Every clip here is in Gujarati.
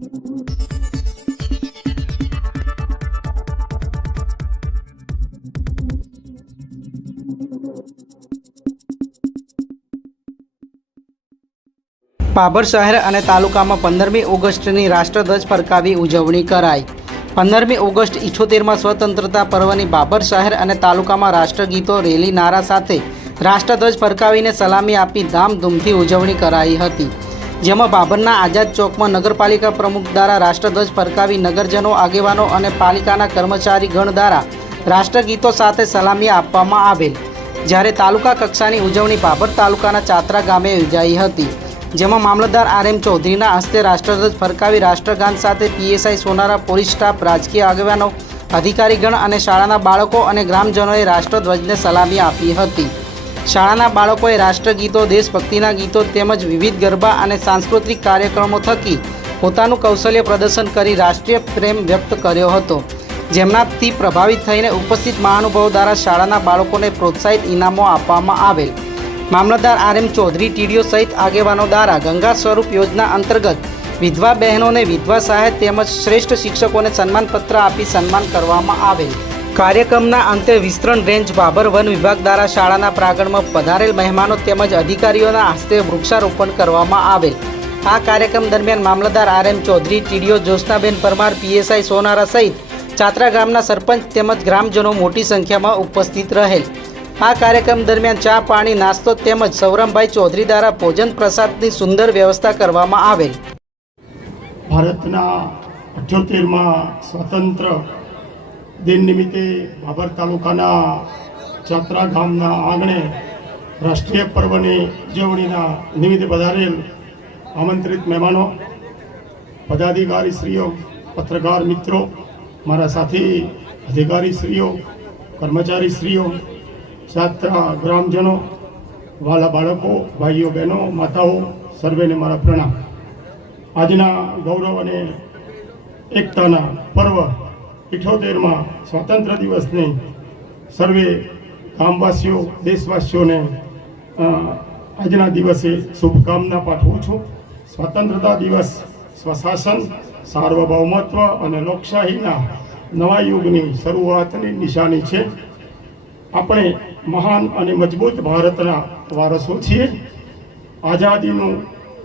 બાબર શહેર અને તાલુકામાં પંદરમી ઓગસ્ટની રાષ્ટ્રધ્વજ ફરકાવી ઉજવણી કરાઈ. પંદરમી ઓગસ્ટ ઇઠોતેરમાં સ્વતંત્રતા પર્વની બાબર શહેર અને તાલુકામાં રાષ્ટ્રગીતો, રેલી, નારા સાથે રાષ્ટ્રધ્વજ ફરકાવીને સલામી આપી ધામધૂમથી ઉજવણી કરાઈ હતી. જેમાં બાબરના આઝાદ ચોકમાં નગરપાલિકા પ્રમુખ દ્વારા રાષ્ટ્રધ્વજ ફરકાવી નગરજનો, આગેવાનો અને પાલિકાના કર્મચારીગણ દ્વારા રાષ્ટ્રગીતો સાથે સલામી આપવામાં આવેલ. જ્યારે તાલુકા કક્ષાની ઉજવણી બાબર તાલુકાના ચાત્રા ગામે યોજાઈ હતી, જેમાં મામલતદાર આર એમ ચૌધરીના હસ્તે રાષ્ટ્રધ્વજ ફરકાવી રાષ્ટ્રગાન સાથે પીએસઆઈ સોનારા પોલીસ સ્ટાફ, રાજકીય આગેવાનો, અધિકારીગણ અને શાળાના બાળકો અને ગ્રામજનોએ રાષ્ટ્રધ્વજને સલામી આપી હતી. શાળાના બાળકોએ રાષ્ટ્રગીતો, દેશભક્તિના ગીતો તેમજ વિવિધ ગરબા અને સાંસ્કૃતિક કાર્યક્રમો થકી પોતાનું કૌશલ્ય પ્રદર્શન કરી રાષ્ટ્રીય પ્રેમ વ્યક્ત કર્યો હતો. જેમનાથી પ્રભાવિત થઈને ઉપસ્થિત મહાનુભાવો દ્વારા શાળાના બાળકોને પ્રોત્સાહિત ઇનામો આપવામાં આવેલ. મામલતદાર આર એમ ચૌધરી ટીડીઓ સહિત આગેવાનો દ્વારા ગંગા સ્વરૂપ યોજના અંતર્ગત વિધવા બહેનોને વિધવા સહાય તેમજ શ્રેષ્ઠ શિક્ષકોને સન્માનપત્ર આપી સન્માન કરવામાં આવેલ. કાર્યક્રમના અંતે વિસ્તરણ રેન્જ બાબર વન વિભાગ દ્વારા શાળાના પ્રાંગણમાં પધારેલ મહેમાનો તેમજ અધિકારીઓના હસ્તે વૃક્ષારોપણ કરવામાં આવેલ. આ કાર્યક્રમ દરમિયાન મામલતદાર R M Chaudhary, TDO Jyotsnaben Parmar, PSI Sonara સહિત ચાત્રા ગામના સરપંચ તેમજ ગ્રામજનો મોટી સંખ્યામાં ઉપસ્થિત રહેલ. આ કાર્યક્રમ દરમિયાન ચા, પાણી, નાસ્તો તેમજ સૌરમભાઈ ચૌધરી દ્વારા ભોજન પ્રસાદની સુંદર વ્યવસ્થા કરવામાં આવેલ. ભારતના અઠ્યોતેરમાં સ્વતંત્ર દિન નિમિત્તે બાબર તાલુકાના છાત્રા ગામના આંગણે રાષ્ટ્રીય પર્વની ઉજવણીના નિમિત્તે પધારેલ આમંત્રિત મહેમાનો પદાધિકારીશ્રીઓ પત્રકાર મિત્રો, મારા સાથી અધિકારીશ્રીઓ કર્મચારીશ્રીઓ છાત્રા ગ્રામજનો, વાલા બાળકો, ભાઈઓ, બહેનો, માતાઓ, સર્વેને મારા પ્રણામ. આજના ગૌરવ અને એકતાના પર્વ ઇઠોતેરમાં સ્વાતંત્ર્ય દિવસની સર્વે ગામવાસીઓ, દેશવાસીઓને આજના દિવસે શુભકામના પાઠવું છું. સ્વતંત્રતા દિવસ, સ્વશાસન, સાર્વભૌમત્વ અને લોકશાહીના નવા યુગની શરૂઆતની નિશાની છે. આપણે મહાન અને મજબૂત ભારતના વારસો છીએ. આઝાદીનું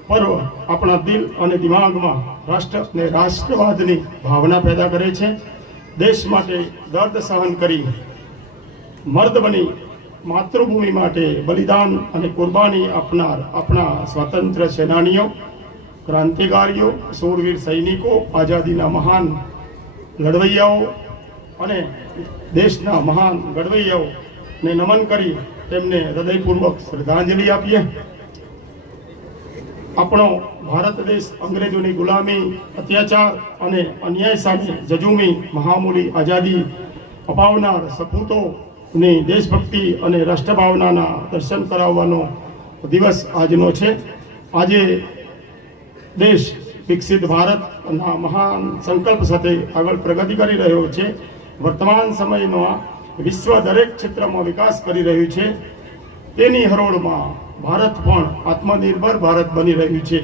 પર્વ આપણા દિલ અને દિમાગમાં રાષ્ટ્ર અને રાષ્ટ્રવાદની ભાવના પેદા કરે છે. દેશ માટે દર્દ સહન કરી મર્દ બની માતૃભૂમિ માટે બલિદાન અને કુરબાની આપનાર આપણા સ્વતંત્ર સેનાનીઓ, ક્રાંતિકારીઓ, શૂરવીર સૈનિકો, આઝાદીના મહાન લડવૈયાઓ અને દેશના મહાન ઘડવૈયાઓને નમન કરી તેમને હૃદયપૂર્વક શ્રદ્ધાંજલિ આપીએ. આપણો ભારત દેશ અંગ્રેજોની ગુલામી, અત્યાચાર અને અન્યાય સામે જજુમી મહામૂલી આઝાદી અપાવનાર સપૂતોની દેશભક્તિ અને રાષ્ટ્રભાવનાના દર્શન કરાવવાનો દિવસ આજનો છે. આજે દેશ વિકસિત ભારતના મહાન સંકલ્પ સાથે આગળ પ્રગતિ કરી રહ્યો છે. વર્તમાન સમયમાં વિશ્વ દરેક ક્ષેત્રમાં વિકાસ કરી રહ્યું છે. તેની હરોળમાં ભારત પણ આત્મનિર્ભર ભારત બની રહ્યું છે.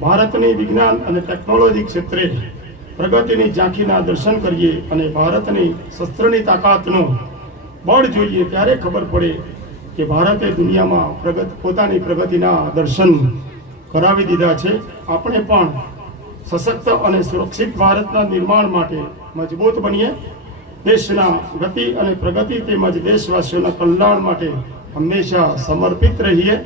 ભારતની વિજ્ઞાન અને ટેકનોલોજી ક્ષેત્રે પ્રગતિની ઝાંખીના દર્શન કરીએ અને ભારતની શસ્ત્રની તાકાતનું બળ જોઈએ ત્યારે ખબર પડે કે ભારતે દુનિયામાં પ્રગત, પોતાની પ્રગતિના દર્શન કરાવી દીધા છે. આપણે પણ સશક્ત અને સુરક્ષિત ભારતના નિર્માણ માટે મજબૂત બનીએ. દેશના ગતિ અને પ્રગતિ તેમજ દેશવાસીઓના કલ્યાણ માટે હંમેશા સમર્પિત રહીએ.